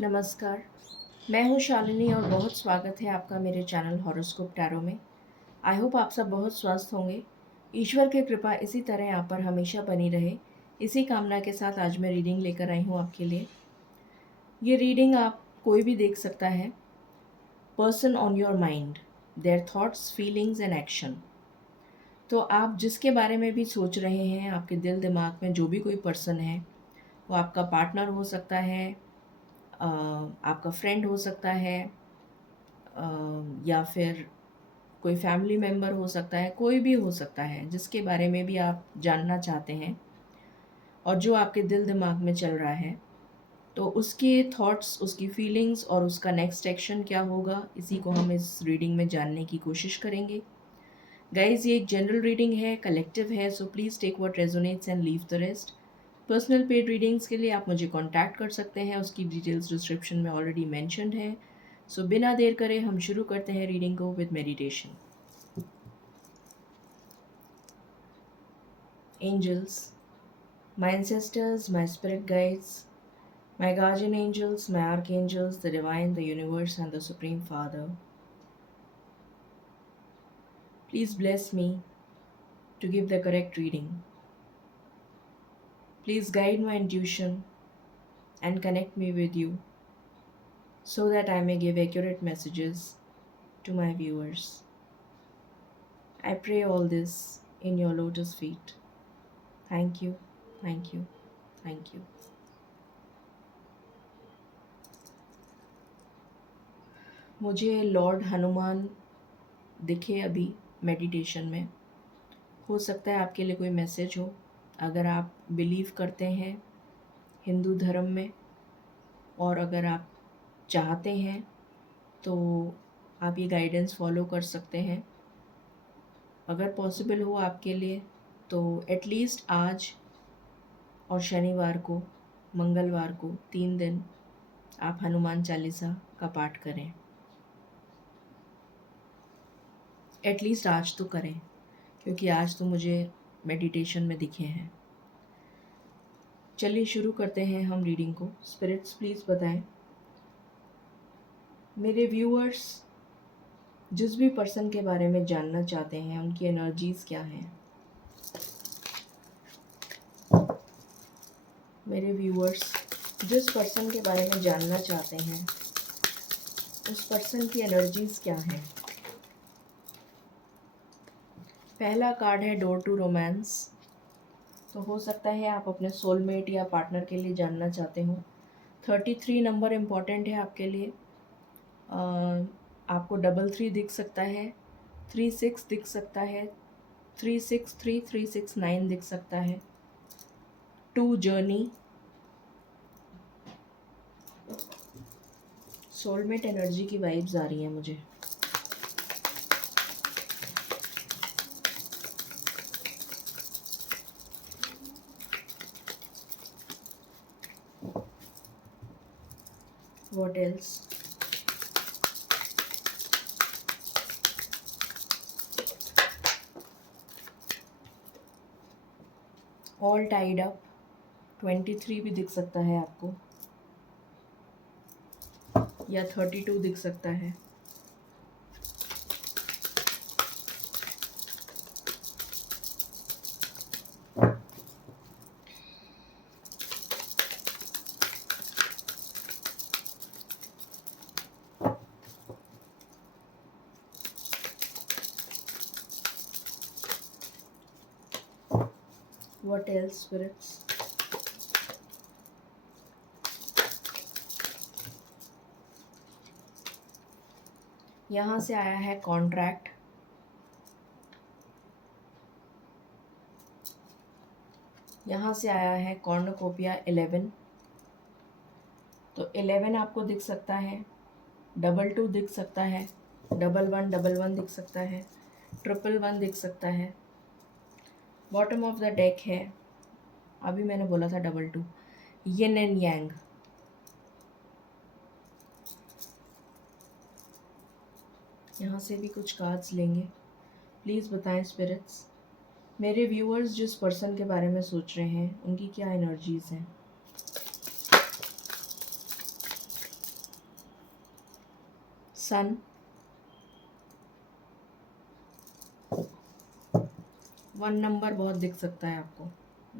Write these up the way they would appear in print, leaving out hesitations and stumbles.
नमस्कार। मैं हूँ शालिनी और बहुत स्वागत है आपका मेरे चैनल हॉरोस्कोप टैरो में। आई होप आप सब बहुत स्वस्थ होंगे। ईश्वर की कृपा इसी तरह यहाँ पर हमेशा बनी रहे, इसी कामना के साथ आज मैं रीडिंग लेकर आई हूँ आपके लिए। ये रीडिंग आप कोई भी देख सकता है। Person on your mind, their thoughts, feelings and action. तो आप जिसके बारे में भी सोच रहे हैं, आपके दिल दिमाग में जो भी कोई पर्सन है, वो आपका पार्टनर हो सकता है, आपका फ्रेंड हो सकता है, या फिर कोई फैमिली मेम्बर हो सकता है, कोई भी हो सकता है जिसके बारे में भी आप जानना चाहते हैं और जो आपके दिल दिमाग में चल रहा है, तो उसके थॉट्स, उसकी फीलिंग्स और उसका नेक्स्ट एक्शन क्या होगा, इसी को हम इस रीडिंग में जानने की कोशिश करेंगे। गाइज, ये एक जनरल रीडिंग है, कलेक्टिव है, so please take what resonates and leave the rest. Personal paid readings के लिए आप मुझे कॉन्टैक्ट कर सकते हैं, उसकी डिटेल्स डिस्क्रिप्शन में ऑलरेडी मैंशनड है। सो बिना देर करे हम शुरू करते हैं रीडिंग को with meditation. Angels, my ancestors, my spirit guides, my guardian angels, my archangels, the divine, the universe, and the Supreme Father, please bless me to give the correct reading. Please guide my intuition and connect me with you so that I may give accurate messages to my viewers. I pray all this in your lotus feet. Thank you, thank you, thank you. मुझे Lord Hanuman दिखे अभी meditation में। हो सकता है आपके लिए कोई मैसेज हो। अगर आप बिलीव करते हैं हिंदू धर्म में और अगर आप चाहते हैं तो आप ये गाइडेंस फॉलो कर सकते हैं। अगर पॉसिबल हो आपके लिए तो एटलीस्ट आज और शनिवार को, मंगलवार को 3 दिन आप हनुमान चालीसा का पाठ करें। एटलीस्ट आज तो करें, क्योंकि आज तो मुझे मेडिटेशन में दिखे हैं। चलिए शुरू करते हैं हम रीडिंग को। स्पिरिट्स प्लीज़ बताएं मेरे व्यूअर्स जिस भी पर्सन के बारे में जानना चाहते हैं उनकी एनर्जीज़ क्या हैं। मेरे व्यूअर्स जिस पर्सन के बारे में जानना चाहते हैं उस पर्सन की एनर्जीज़ क्या हैं। पहला कार्ड है डोर टू रोमांस। तो हो सकता है आप अपने सोलमेट या पार्टनर के लिए जानना चाहते हो। 33 नंबर इम्पॉर्टेंट है आपके लिए। आपको 33 दिख सकता है, 36 दिख सकता है, 363, 369 दिख सकता है। 2 जर्नी। सोलमेट एनर्जी की वाइब्स आ रही हैं मुझे। What else? All tied up. 23 भी दिख सकता है आपको, या 32 दिख सकता है। What else, spirits? यहाँ से आया है कॉन्ट्रैक्ट। यहाँ से आया है कॉर्नोकोपिया 11। तो 11 आपको दिख सकता है, 22 दिख सकता है, 1111 दिख सकता है, 111 दिख सकता है। बॉटम ऑफ द डेक है, अभी मैंने बोला था 22, यिन एंड यांग। यहाँ से भी कुछ कार्ड्स लेंगे। प्लीज़ बताएं स्पिरिट्स मेरे व्यूअर्स जिस पर्सन के बारे में सोच रहे हैं उनकी क्या एनर्जीज़ हैं। सन, 1 नंबर बहुत दिख सकता है आपको,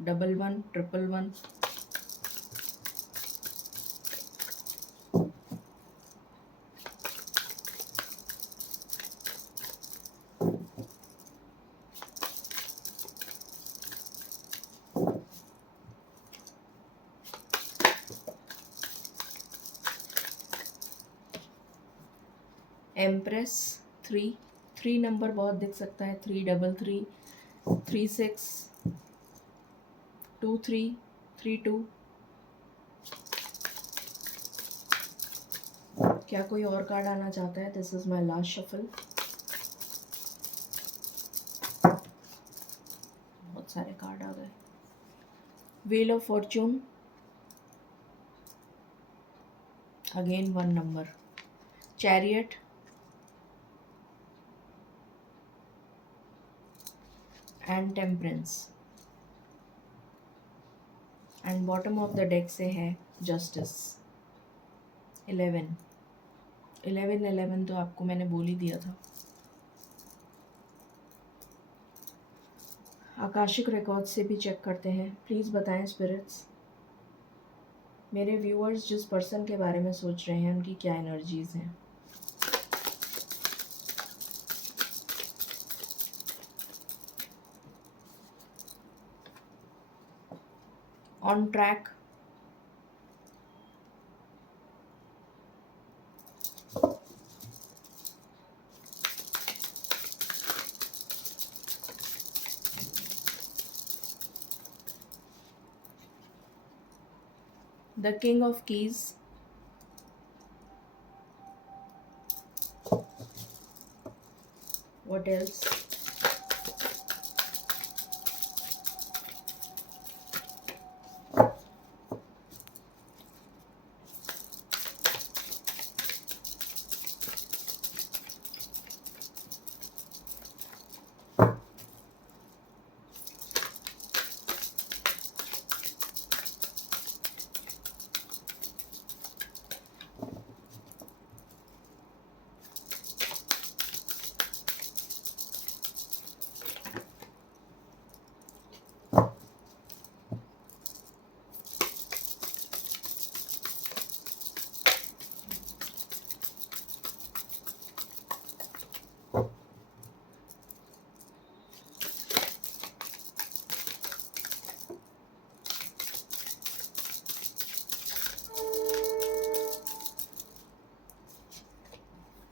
11, 111, एम्प्रेस, 3 नंबर बहुत दिख सकता है, 333, 36, 23, 32। क्या कोई और कार्ड आना चाहता है? This is my last shuffle. बहुत सारे कार्ड आ गए। Wheel of Fortune, again 1 number, chariot, and temperance, and bottom of the deck से है जस्टिस, 11, 11 तो आपको मैंने बोल ही दिया था। आकाशिक रिकॉर्ड से भी चेक करते हैं। प्लीज़ बताएं स्पिरिट्स, मेरे व्यूअर्स जिस पर्सन के बारे में सोच रहे हैं उनकी क्या एनर्जीज हैं। On track, the king of keys, what else,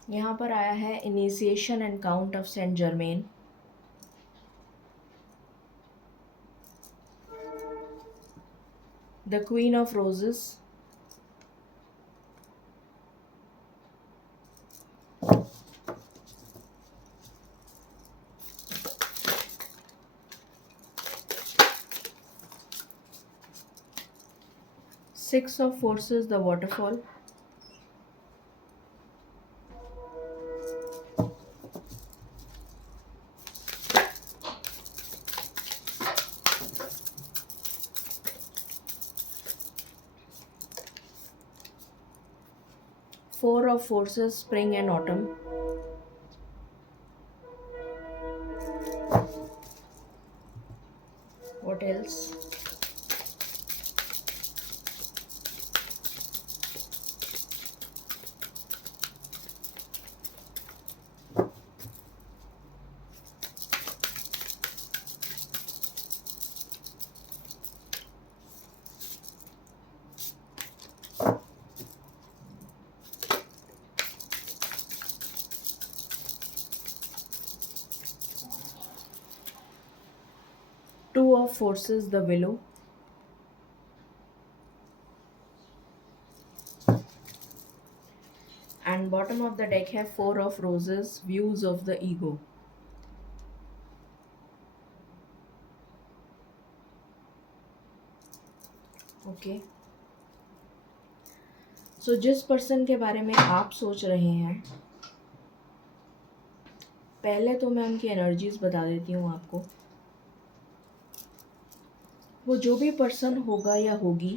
यहाँ पर आया है initiation and count of Saint Germain, the queen of roses, six of forces, the waterfall, four of forces, spring and autumn, what else, two of forces, the willow, and bottom of the deck है four of roses, views of the ego. Okay, so जिस person के बारे में आप सोच रहे हैं, पहले तो मैं उनकी एनर्जीज बता देती हूँ आपको। वो जो भी पर्सन होगा या होगी,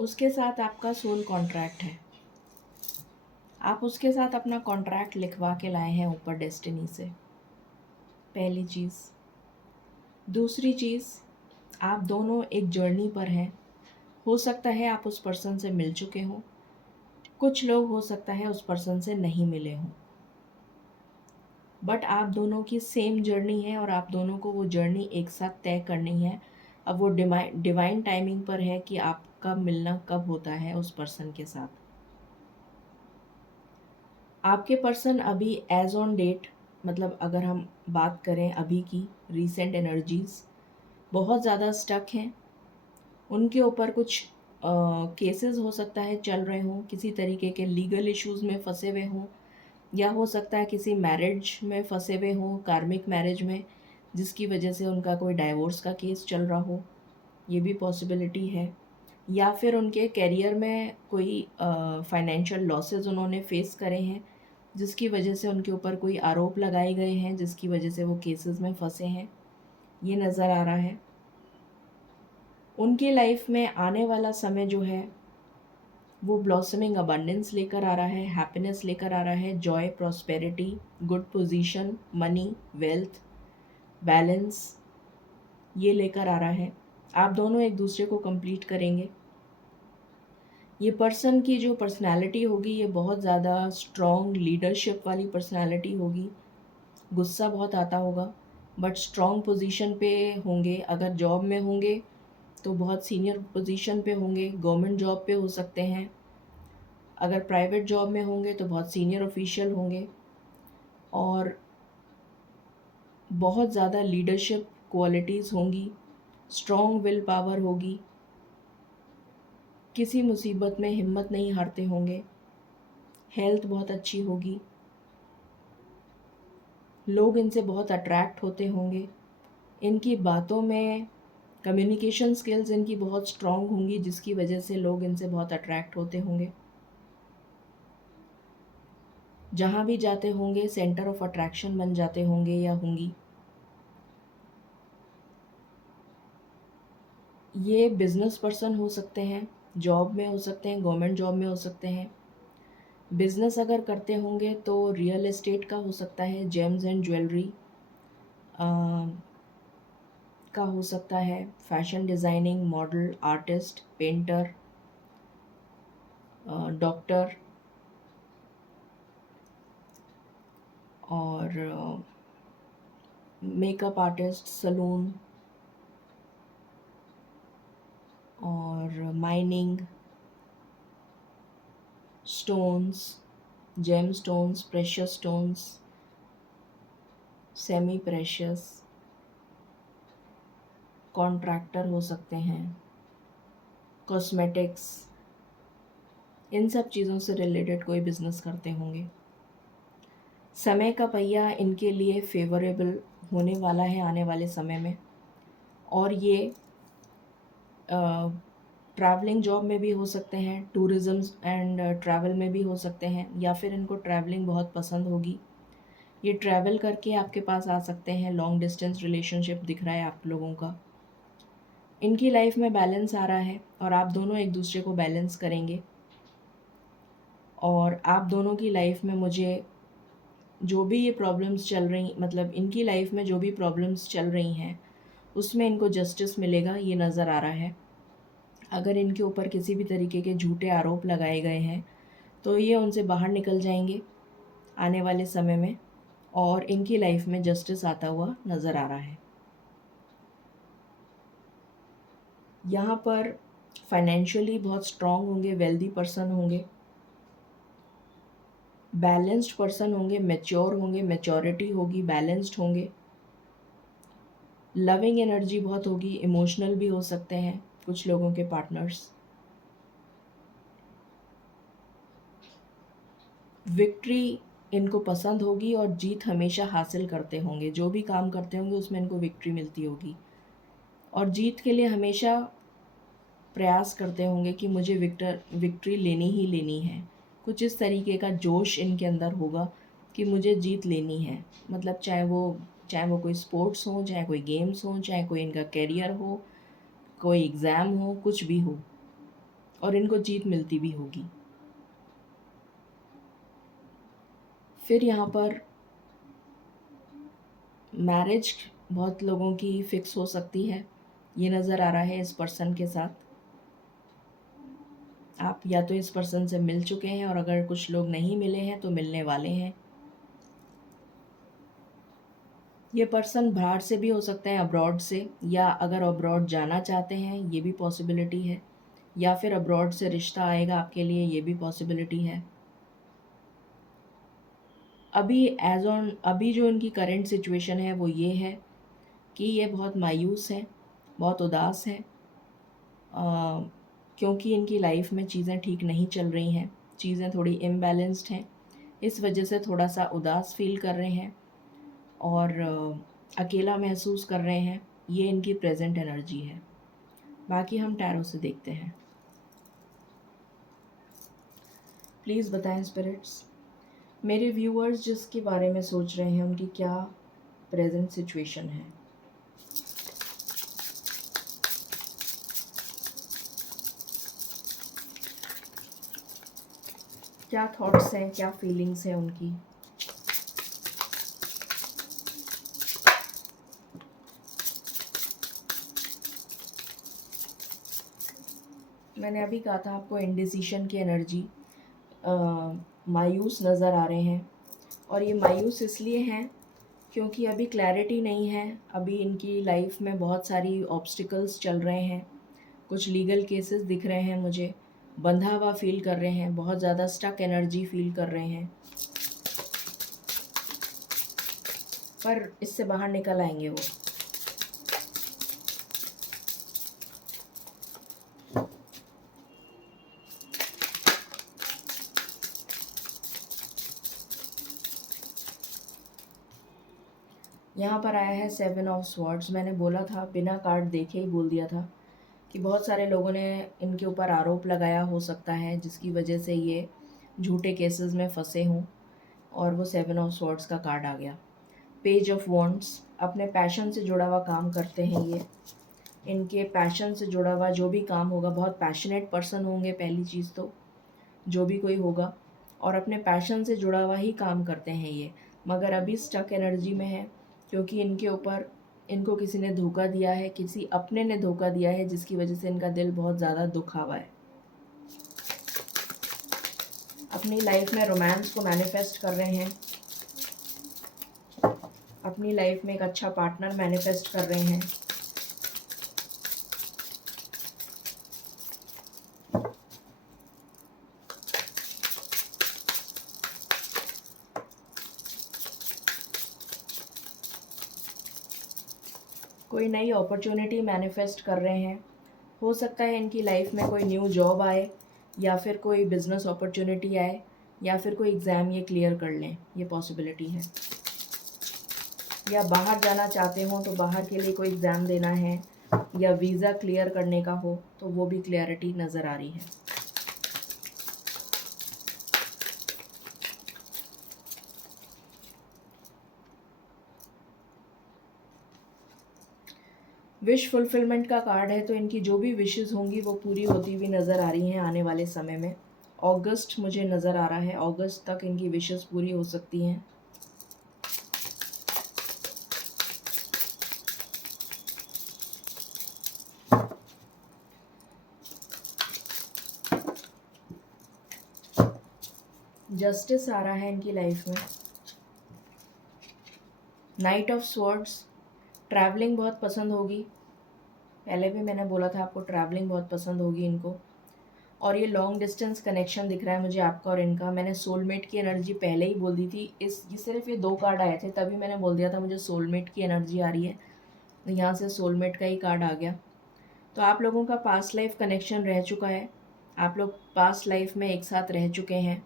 उसके साथ आपका सोल कॉन्ट्रैक्ट है। आप उसके साथ अपना कॉन्ट्रैक्ट लिखवा के लाए हैं ऊपर डेस्टिनी से, पहली चीज़। दूसरी चीज़, आप दोनों एक जर्नी पर हैं। हो सकता है आप उस पर्सन से मिल चुके हों, कुछ लोग हो सकता है उस पर्सन से नहीं मिले हों, बट आप दोनों की सेम जर्नी है और आप दोनों को वो जर्नी एक साथ तय करनी है। अब वो डिवाइन टाइमिंग पर है कि आपका मिलना कब होता है उस पर्सन के साथ। आपके पर्सन अभी एज ऑन डेट, मतलब अगर हम बात करें अभी की रीसेंट एनर्जीज़, बहुत ज़्यादा स्टक हैं। उनके ऊपर कुछ केसेस हो सकता है चल रहे हों, किसी तरीके के लीगल इश्यूज़ में फंसे हुए हों, या हो सकता है किसी मैरिज में फंसे हुए हों, कार्मिक मैरिज में, जिसकी वजह से उनका कोई डाइवोर्स का केस चल रहा हो, ये भी पॉसिबिलिटी है। या फिर उनके करियर में कोई फाइनेंशियल लॉसेस उन्होंने फेस करे हैं, जिसकी वजह से उनके ऊपर कोई आरोप लगाए गए हैं, जिसकी वजह से वो केसेस में फंसे हैं, ये नज़र आ रहा है। उनकी लाइफ में आने वाला समय जो है वो ब्लॉसमिंग अबंडेंस लेकर आ रहा है, हैप्पीनेस लेकर आ रहा है, Joy, prosperity, good position, money, wealth, balance, ये लेकर आ रहा है। आप दोनों एक दूसरे को कंप्लीट करेंगे। ये पर्सन की जो पर्सनालिटी होगी ये बहुत ज़्यादा स्ट्रॉन्ग लीडरशिप वाली पर्सनालिटी होगी। गुस्सा बहुत आता होगा, बट स्ट्रॉन्ग पोजीशन पे होंगे। अगर जॉब में होंगे तो बहुत सीनियर पोजीशन पे होंगे, गवर्नमेंट जॉब पे हो सकते हैं। अगर प्राइवेट जॉब में होंगे तो बहुत सीनियर ऑफिशियल होंगे, और बहुत ज़्यादा लीडरशिप क्वालिटीज़ होंगी, स्ट्रॉन्ग विल पावर होगी, किसी मुसीबत में हिम्मत नहीं हारते होंगे, हेल्थ बहुत अच्छी होगी, लोग इनसे बहुत अट्रैक्ट होते होंगे, इनकी बातों में कम्युनिकेशन स्किल्स इनकी बहुत स्ट्रॉन्ग होंगी, जिसकी वजह से लोग इनसे बहुत अट्रैक्ट होते होंगे। जहाँ भी जाते होंगे सेंटर ऑफ अट्रैक्शन बन जाते होंगे या होंगी। ये बिजनेस पर्सन हो सकते हैं, जॉब में हो सकते हैं, गवर्नमेंट जॉब में हो सकते हैं। बिजनेस अगर करते होंगे तो रियल एस्टेट का हो सकता है, जेम्स एंड ज्वेलरी का हो सकता है, fashion designing, model, artist, painter, doctor, और मेकअप आर्टिस्ट, सलून, और mining, stones, gem stones, precious stones, semi precious, contractor हो सकते हैं, कॉस्मेटिक्स, इन सब चीज़ों से रिलेटेड कोई बिज़नेस करते होंगे। समय का पहिया इनके लिए फेवरेबल होने वाला है आने वाले समय में, और ये ट्रैवलिंग जॉब में भी हो सकते हैं, टूरिज़्म एंड ट्रैवल में भी हो सकते हैं, या फिर इनको ट्रैवलिंग बहुत पसंद होगी, ये ट्रैवल करके आपके पास आ सकते हैं। लॉन्ग डिस्टेंस रिलेशनशिप दिख रहा है आप लोगों का। इनकी लाइफ में बैलेंस आ रहा है और आप दोनों एक दूसरे को बैलेंस करेंगे, और आप दोनों की लाइफ में मुझे जो भी ये प्रॉब्लम्स चल रही, मतलब इनकी लाइफ में जो भी प्रॉब्लम्स चल रही हैं उसमें इनको जस्टिस मिलेगा, ये नज़र आ रहा है। अगर इनके ऊपर किसी भी तरीके के झूठे आरोप लगाए गए हैं तो ये उनसे बाहर निकल जाएंगे आने वाले समय में, और इनकी लाइफ में जस्टिस आता हुआ नज़र आ रहा है। यहाँ पर फाइनेंशियली बहुत स्ट्रॉन्ग होंगे, वेल्दी पर्सन होंगे, बैलेंस्ड पर्सन होंगे, मैच्योर होंगे, मैच्योरिटी होगी, बैलेंस्ड होंगे, लविंग एनर्जी बहुत होगी, इमोशनल भी हो सकते हैं कुछ लोगों के पार्टनर्स। विक्ट्री इनको पसंद होगी और जीत हमेशा हासिल करते होंगे, जो भी काम करते होंगे उसमें इनको विक्ट्री मिलती होगी, और जीत के लिए हमेशा प्रयास करते होंगे कि मुझे विक्ट्री लेनी ही लेनी है। कुछ इस तरीके का जोश इनके अंदर होगा कि मुझे जीत लेनी है, मतलब चाहे वो कोई स्पोर्ट्स हो, चाहे कोई गेम्स हो, चाहे कोई इनका करियर हो, कोई एग्ज़ाम हो, कुछ भी हो, और इनको जीत मिलती भी होगी। फिर यहाँ पर मैरिज बहुत लोगों की फिक्स हो सकती है, ये नज़र आ रहा है इस पर्सन के साथ। आप या तो इस पर्सन से मिल चुके हैं, और अगर कुछ लोग नहीं मिले हैं तो मिलने वाले हैं। ये पर्सन बाहर से भी हो सकता है, अब्रॉड से, या अगर अब्रॉड जाना चाहते हैं ये भी पॉसिबिलिटी है, या फिर अब्रॉड से रिश्ता आएगा आपके लिए, ये भी पॉसिबिलिटी है। अभी जो इनकी करंट सिचुएशन है वो ये है कि ये बहुत मायूस हैं, बहुत उदास हैं, क्योंकि इनकी लाइफ में चीज़ें ठीक नहीं चल रही हैं, चीज़ें थोड़ी इम्बैलेंस्ड हैं, इस वजह से थोड़ा सा उदास फील कर रहे हैं और अकेला महसूस कर रहे हैं। ये इनकी प्रेजेंट एनर्जी है। बाकी हम टैरो से देखते हैं। प्लीज़ बताएं स्पिरिट्स, मेरे व्यूअर्स जिसके बारे में सोच रहे हैं उनकी क्या प्रेजेंट सिचुएशन है। क्या थॉट्स हैं, क्या फीलिंग्स हैं उनकी। मैंने अभी कहा था आपको इंडिसीशन की एनर्जी, मायूस नज़र आ रहे हैं, और ये मायूस इसलिए हैं क्योंकि अभी क्लैरिटी नहीं है। अभी इनकी लाइफ में बहुत सारी ऑब्स्टिकल्स चल रहे हैं, कुछ लीगल केसेस दिख रहे हैं मुझे, बंधा हुआ फील कर रहे हैं, बहुत ज़्यादा स्टक एनर्जी फील कर रहे हैं, पर इससे बाहर निकल आएंगे वो। यहाँ पर आया है 7 ऑफ स्वॉर्ड्स। मैंने बोला था, बिना कार्ड देखे ही बोल दिया था कि बहुत सारे लोगों ने इनके ऊपर आरोप लगाया हो सकता है, जिसकी वजह से ये झूठे केसेस में फंसे हों, और वो 7 ऑफ स्वॉर्ड्स का कार्ड आ गया। पेज ऑफ वॉन्ड्स, अपने पैशन से जुड़ा हुआ काम करते हैं ये। इनके पैशन से जुड़ा हुआ जो भी काम होगा, बहुत पैशनेट पर्सन होंगे पहली चीज़ तो, जो भी कोई होगा, और अपने पैशन से जुड़ा हुआ ही काम करते हैं ये, मगर अभी स्टक एनर्जी में है क्योंकि इनके ऊपर इनको किसी ने धोखा दिया है, किसी अपने ने धोखा दिया है, जिसकी वजह से इनका दिल बहुत ज़्यादा दुखा हुआ है। अपनी लाइफ में रोमांस को मैनिफेस्ट कर रहे हैं, अपनी लाइफ में एक अच्छा पार्टनर मैनिफेस्ट कर रहे हैं। कोई नई अपॉर्चुनिटी मैनिफेस्ट कर रहे हैं। हो सकता है इनकी लाइफ में कोई न्यू जॉब आए, या फिर कोई बिजनेस अपॉर्चुनिटी आए, या फिर कोई एग्ज़ाम ये क्लियर कर लें, ये पॉसिबिलिटी है। या बाहर जाना चाहते हो तो बाहर के लिए कोई एग्ज़ाम देना है, या वीज़ा क्लियर करने का हो तो वो भी क्लियरिटी नज़र आ रही है। विश फुलफिलमेंट का कार्ड है, तो इनकी जो भी विशेज़ होंगी वो पूरी होती हुई नज़र आ रही हैं आने वाले समय में। अगस्त मुझे नज़र आ रहा है, अगस्त तक इनकी विशेज़ पूरी हो सकती हैं। जस्टिस आ रहा है इनकी लाइफ में। नाइट ऑफ स्वॉर्ड्स, ट्रैवलिंग बहुत पसंद होगी। पहले भी मैंने बोला था आपको, ट्रैवलिंग बहुत पसंद होगी इनको। और ये लॉन्ग डिस्टेंस कनेक्शन दिख रहा है मुझे आपका और इनका। मैंने सोलमेट की एनर्जी पहले ही बोल दी थी। ये सिर्फ ये 2 कार्ड आए थे, तभी मैंने बोल दिया था मुझे सोलमेट की एनर्जी आ रही है। तो यहाँ से सोलमेट का ही कार्ड आ गया। तो आप लोगों का पास्ट लाइफ कनेक्शन रह चुका है, आप लोग पास्ट लाइफ में एक साथ रह चुके हैं,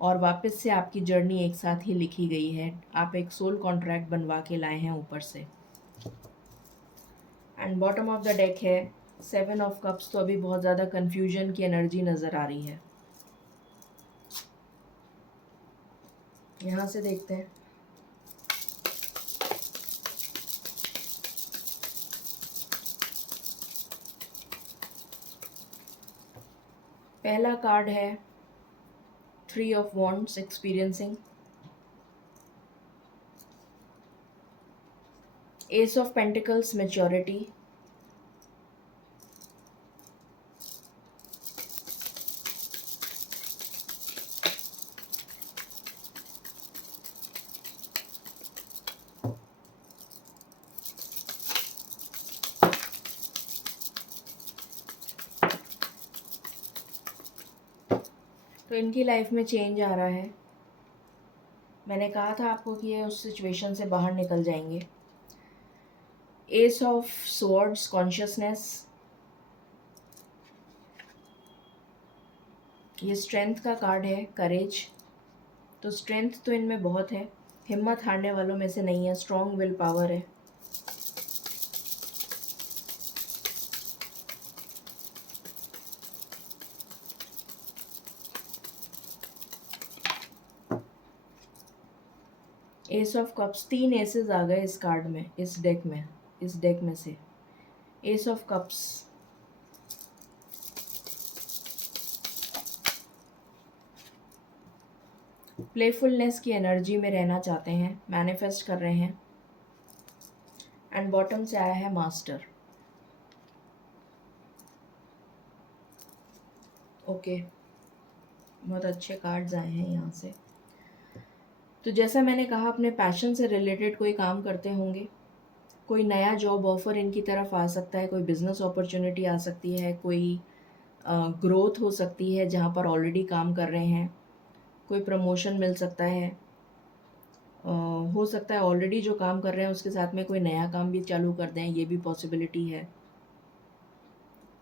और वापस से आपकी जर्नी एक साथ ही लिखी गई है। आप एक सोल कॉन्ट्रैक्ट बनवा के लाए हैं ऊपर से। And bottom of the deck है 7 ऑफ कप्स। तो अभी बहुत ज़्यादा कन्फ्यूजन की एनर्जी नज़र आ रही है। यहाँ से देखते हैं। पहला कार्ड है 3 of wands, experiencing. S of pentacles, maturity. तो इनकी लाइफ में चेंज आ रहा है। मैंने कहा था आपको कि ये उस सिचुएशन से बाहर निकल जाएंगे। S of swords, consciousness. ये स्ट्रेंथ का कार्ड है, करेज। तो स्ट्रेंथ तो इनमें बहुत है, हिम्मत हारने वालों में से नहीं है, स्ट्रॉन्ग विल पावर है। एस ऑफ कप्स, 3 एसेस आ गए इस कार्ड में, इस डेक में से। एस ऑफ कप्स, प्लेफुलनेस की एनर्जी में रहना चाहते हैं, मैनिफेस्ट कर रहे हैं। एंड बॉटम से आया है मास्टर। ओके, बहुत अच्छे कार्ड्स आए हैं यहाँ से। तो जैसा मैंने कहा, अपने पैशन से रिलेटेड कोई काम करते होंगे, कोई नया जॉब ऑफर इनकी तरफ आ सकता है, कोई बिजनेस अपॉर्चुनिटी आ सकती है, कोई ग्रोथ हो सकती है जहाँ पर ऑलरेडी काम कर रहे हैं, कोई प्रमोशन मिल सकता है। हो सकता है ऑलरेडी जो काम कर रहे हैं उसके साथ में कोई नया काम भी चालू कर दें, ये भी पॉसिबिलिटी है।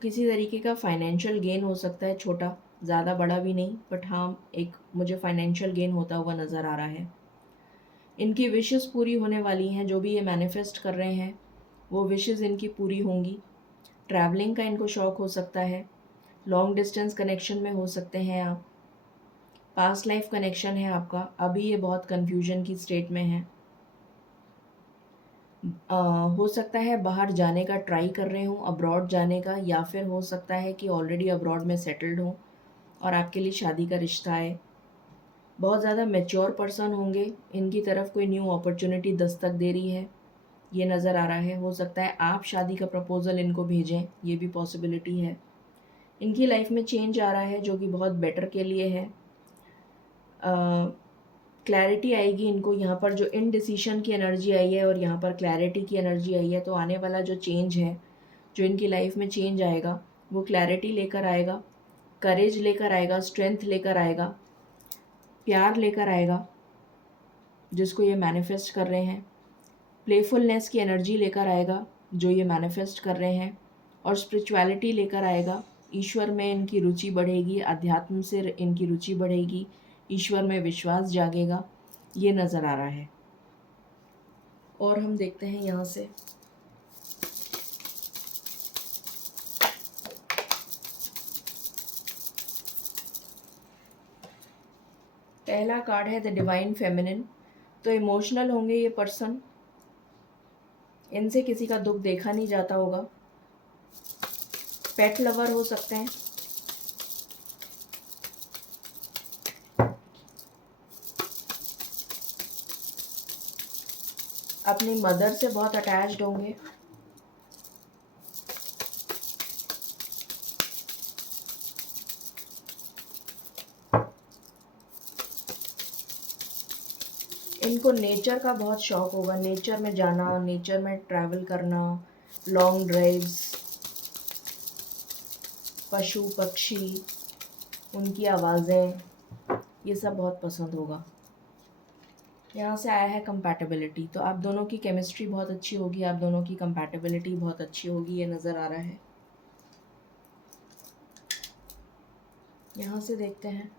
किसी तरीके का फाइनेंशियल गेन हो सकता है, छोटा, ज़्यादा बड़ा भी नहीं, बट हाँ एक मुझे फाइनेंशियल गेन होता हुआ नज़र आ रहा है। इनकी विशेस पूरी होने वाली हैं, जो भी ये मैनिफेस्ट कर रहे हैं वो विशेस इनकी पूरी होंगी। ट्रैवलिंग का इनको शौक़ हो सकता है, लॉन्ग डिस्टेंस कनेक्शन में हो सकते हैं आप, पास्ट लाइफ कनेक्शन है आपका, अभी ये बहुत कन्फ्यूजन की स्टेट में है। हो सकता है बाहर जाने का ट्राई कर रहे हों, अब्रॉड जाने का, या फिर हो सकता है कि ऑलरेडी अब्रॉड में सेटल्ड हों और आपके लिए शादी का रिश्ता है। बहुत ज़्यादा मैच्योर पर्सन होंगे, इनकी तरफ कोई न्यू अपॉर्चुनिटी दस्तक दे रही है, ये नज़र आ रहा है। हो सकता है आप शादी का प्रपोज़ल इनको भेजें, ये भी पॉसिबिलिटी है। इनकी लाइफ में चेंज आ रहा है जो कि बहुत बेटर के लिए है। क्लैरिटी आएगी इनको, यहाँ पर जो इनडिसीशन की एनर्जी आई है और यहाँ पर क्लैरिटी की एनर्जी आई है, तो आने वाला जो चेंज है, जो इनकी लाइफ में चेंज आएगा, वो क्लैरिटी लेकर आएगा, करेज लेकर आएगा, स्ट्रेंथ लेकर आएगा, प्यार लेकर आएगा जिसको ये मैनिफेस्ट कर रहे हैं, प्लेफुलनेस की एनर्जी लेकर आएगा जो ये मैनिफेस्ट कर रहे हैं, और स्पिरिचुअलिटी लेकर आएगा। ईश्वर में इनकी रुचि बढ़ेगी, अध्यात्म से इनकी रुचि बढ़ेगी, ईश्वर में विश्वास जागेगा, ये नज़र आ रहा है। और हम देखते हैं यहाँ से पहला कार्ड है द डिवाइन फेमिनिन। तो इमोशनल होंगे ये पर्सन, इनसे किसी का दुख देखा नहीं जाता होगा। पेट लवर हो सकते हैं, अपनी मदर से बहुत अटैच्ड होंगे, इनको नेचर का बहुत शौक होगा, नेचर में जाना, नेचर में ट्रैवल करना, लॉन्ग ड्राइव्स, पशु पक्षी, उनकी आवाज़ें, ये सब बहुत पसंद होगा। यहाँ से आया है कंपैटिबिलिटी, तो आप दोनों की केमिस्ट्री बहुत अच्छी होगी, आप दोनों की कंपैटिबिलिटी बहुत अच्छी होगी, ये नज़र आ रहा है। यहाँ से देखते हैं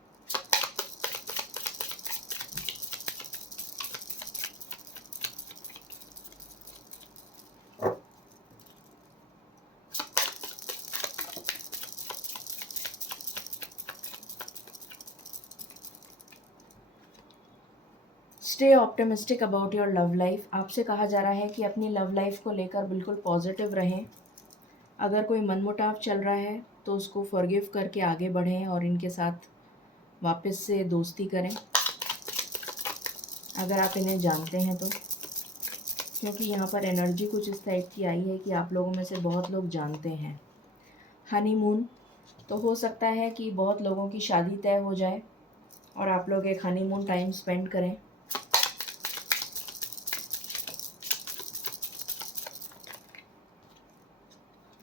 stay optimistic about your love life. आपसे कहा जा रहा है कि अपनी लव लाइफ को लेकर बिल्कुल पॉजिटिव रहें। अगर कोई मनमुटाव चल रहा है तो उसको फॉरगिव करके आगे बढ़ें और इनके साथ वापस से दोस्ती करें, अगर आप इन्हें जानते हैं तो। क्योंकि यहाँ पर एनर्जी कुछ इस टाइप की आई है कि आप लोगों में से बहुत लोग जानते हैं। हनीमून, तो हो सकता है कि बहुत लोगों की शादी तय हो जाए और आप लोग एक हनीमून टाइम स्पेंड करें।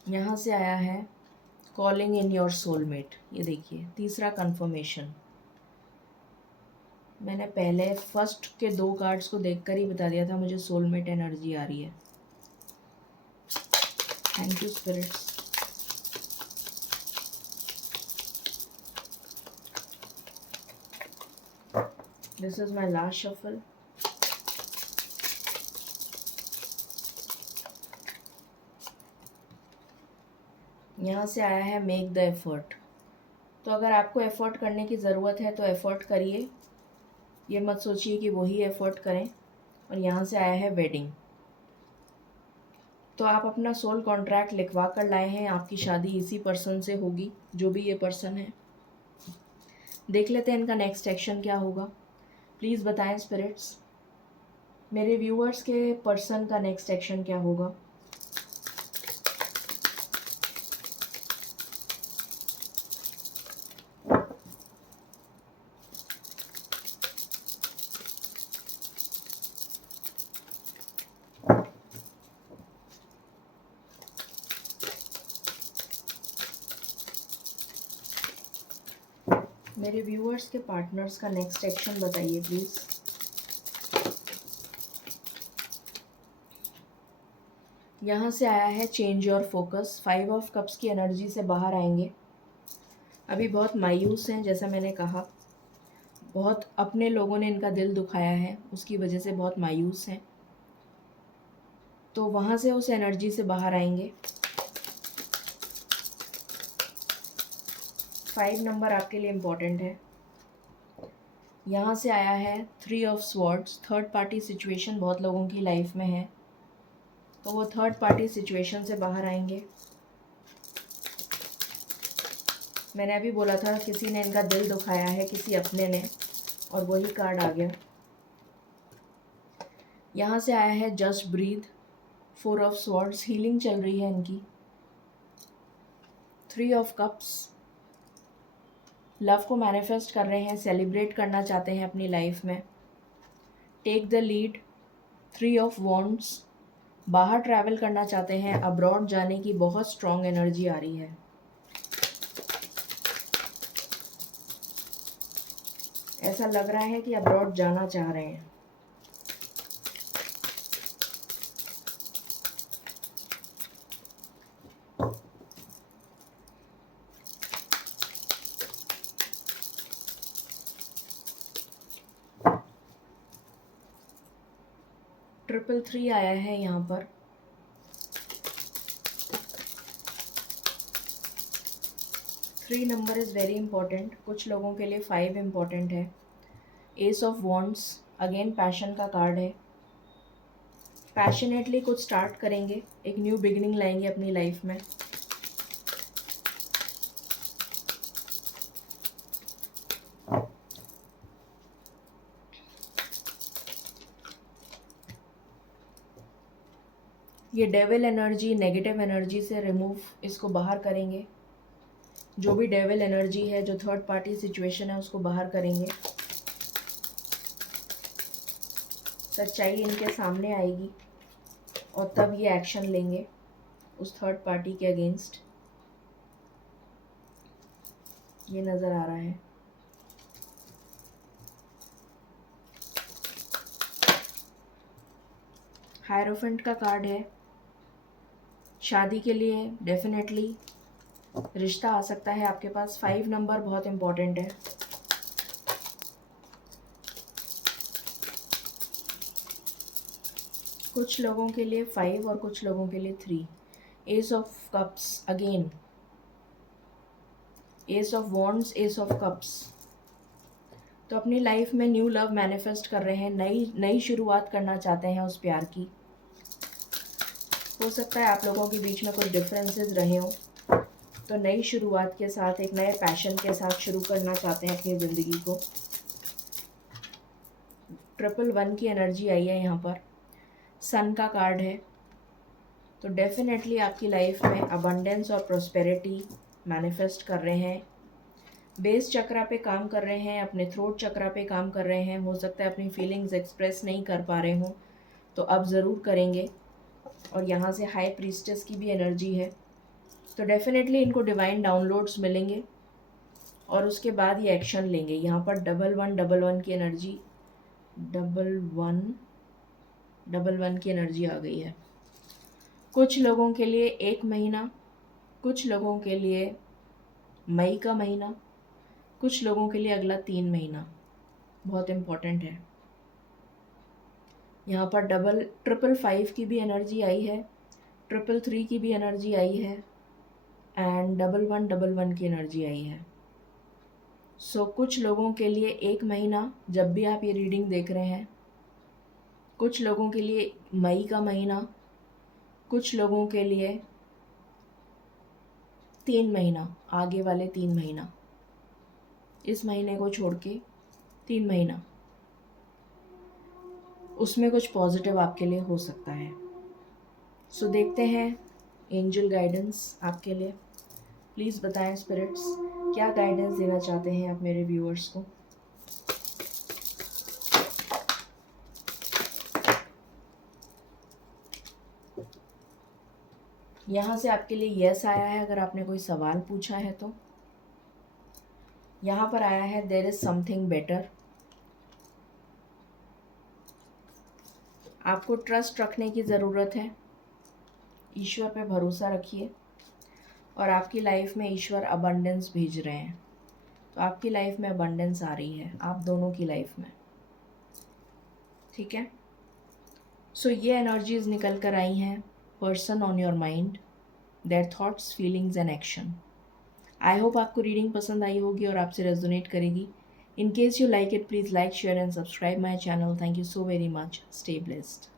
यहाँ से आया है कॉलिंग इन योर सोलमेट। ये देखिए तीसरा कंफर्मेशन। मैंने पहले फर्स्ट के 2 कार्ड्स को देखकर ही बता दिया था मुझे सोलमेट एनर्जी आ रही है। Thank you spirits. This is my last shuffle. यहाँ से आया है मेक द एफर्ट। तो अगर आपको एफर्ट करने की ज़रूरत है तो एफर्ट करिए, ये मत सोचिए कि वही एफर्ट करें। और यहाँ से आया है वेडिंग। तो आप अपना सोल कॉन्ट्रैक्ट लिखवा कर लाए हैं, आपकी शादी इसी पर्सन से होगी, जो भी ये पर्सन है। देख लेते हैं इनका नेक्स्ट एक्शन क्या होगा। प्लीज़ बताएं स्पिरिट्स, मेरे व्यूअर्स के पर्सन का नेक्स्ट एक्शन क्या होगा। मेरे व्यूअर्स के पार्टनर्स का नेक्स्ट एक्शन बताइए प्लीज़। यहाँ से आया है change your focus. 5 of cups की एनर्जी से बाहर आएंगे। अभी बहुत मायूस हैं, जैसा मैंने कहा, बहुत अपने लोगों ने इनका दिल दुखाया है, उसकी वजह से बहुत मायूस हैं। तो वहाँ से उस एनर्जी से बाहर आएंगे। 5 नंबर आपके लिए इम्पॉर्टेंट है। यहाँ से आया है 3 of swords. Third party situation बहुत लोगों की लाइफ में है, तो वो थर्ड पार्टी सिचुएशन से बाहर आएंगे। मैंने अभी बोला था किसी ने इनका दिल दुखाया है, किसी अपने ने, और वही कार्ड आ गया। यहाँ से आया है just breathe. 4 of swords, healing चल रही है इनकी। 3 ऑफ कप्स, लव को मैनिफेस्ट कर रहे हैं, सेलिब्रेट करना चाहते हैं अपनी लाइफ में। Take the lead. 3 of wands, बाहर ट्रैवल करना चाहते हैं, अब्रॉड जाने की बहुत स्ट्रॉन्ग एनर्जी आ रही है। ऐसा लग रहा है कि अब्रॉड जाना चाह रहे हैं। ट्रिपल 3 आया है यहाँ पर। Three number is very important. कुछ लोगों के लिए 5 इम्पॉर्टेंट है। S of wands, again passion का कार्ड है। पैशनेटली कुछ स्टार्ट करेंगे, एक न्यू बिगिनिंग लाएंगे अपनी लाइफ में। ये डेविल एनर्जी, नेगेटिव एनर्जी से रिमूव, इसको बाहर करेंगे। जो भी डेविल एनर्जी है, जो थर्ड पार्टी सिचुएशन है, उसको बाहर करेंगे। सच्चाई इनके सामने आएगी और तब ये एक्शन लेंगे उस थर्ड पार्टी के अगेंस्ट। ये नज़र आ रहा है। हायरोफेंट का कार्ड है। शादी के लिए डेफिनेटली रिश्ता आ सकता है आपके पास। 5 नंबर बहुत इम्पोर्टेंट है। कुछ लोगों के लिए 5 और कुछ लोगों के लिए 3। S of cups again, S of wands, S of cups. तो अपनी लाइफ में न्यू लव मैनिफेस्ट कर रहे हैं, नई शुरुआत करना चाहते हैं उस प्यार की। हो सकता है आप लोगों के बीच में कुछ डिफरेंसेस रहे हों, तो नई शुरुआत के साथ, एक नए पैशन के साथ शुरू करना चाहते हैं अपनी ज़िंदगी को। ट्रिपल 1 की एनर्जी आई है यहाँ पर। सन का कार्ड है। तो डेफिनेटली आपकी लाइफ में अबंडेंस और प्रोस्पेरिटी मैनिफेस्ट कर रहे हैं। बेस चक्रा पे काम कर रहे हैं, अपने थ्रोट चक्रा पे काम कर रहे हैं। हो सकता है अपनी फीलिंग्स एक्सप्रेस नहीं कर पा रहे हों, तो अब ज़रूर करेंगे। और यहाँ से हाई प्रीस्टेस की भी एनर्जी है, तो डेफिनेटली इनको डिवाइन डाउनलोड्स मिलेंगे और उसके बाद ये एक्शन लेंगे। यहाँ पर 1111 की एनर्जी, 1111 की एनर्जी आ गई है। कुछ लोगों के लिए 1 महीना, कुछ लोगों के लिए मई का महीना, कुछ लोगों के लिए अगला 3 महीना बहुत इम्पॉर्टेंट है। यहाँ पर 555 की भी एनर्जी आई है, 333 की भी एनर्जी आई है एंड 1111 की एनर्जी आई है। सो कुछ लोगों के लिए 1 महीना, जब भी आप ये रीडिंग देख रहे हैं, कुछ लोगों के लिए मई का महीना, कुछ लोगों के लिए 3 महीना, आगे वाले 3 महीना, इस महीने को छोड़ के 3 महीना, उसमें कुछ पॉजिटिव आपके लिए हो सकता है। सो देखते हैं एंजल गाइडेंस आपके लिए। प्लीज़ बताएं स्पिरिट्स, क्या गाइडेंस देना चाहते हैं आप मेरे व्यूअर्स को। यहाँ से आपके लिए यस आया है अगर आपने कोई सवाल पूछा है तो। यहाँ पर आया है देयर इज समथिंग बेटर। आपको ट्रस्ट रखने की ज़रूरत है, ईश्वर पे भरोसा रखिए और आपकी लाइफ में ईश्वर अबंडेंस भेज रहे हैं। तो आपकी लाइफ में अबंडेंस आ रही है, आप दोनों की लाइफ में, ठीक है। सो ये एनर्जीज निकल कर आई हैं, person on your mind, their thoughts, feelings and action. I hope आपको रीडिंग पसंद आई होगी और आपसे रेजोनेट करेगी। In case you like it, please like, share and subscribe my channel. Thank you so very much. Stay blessed.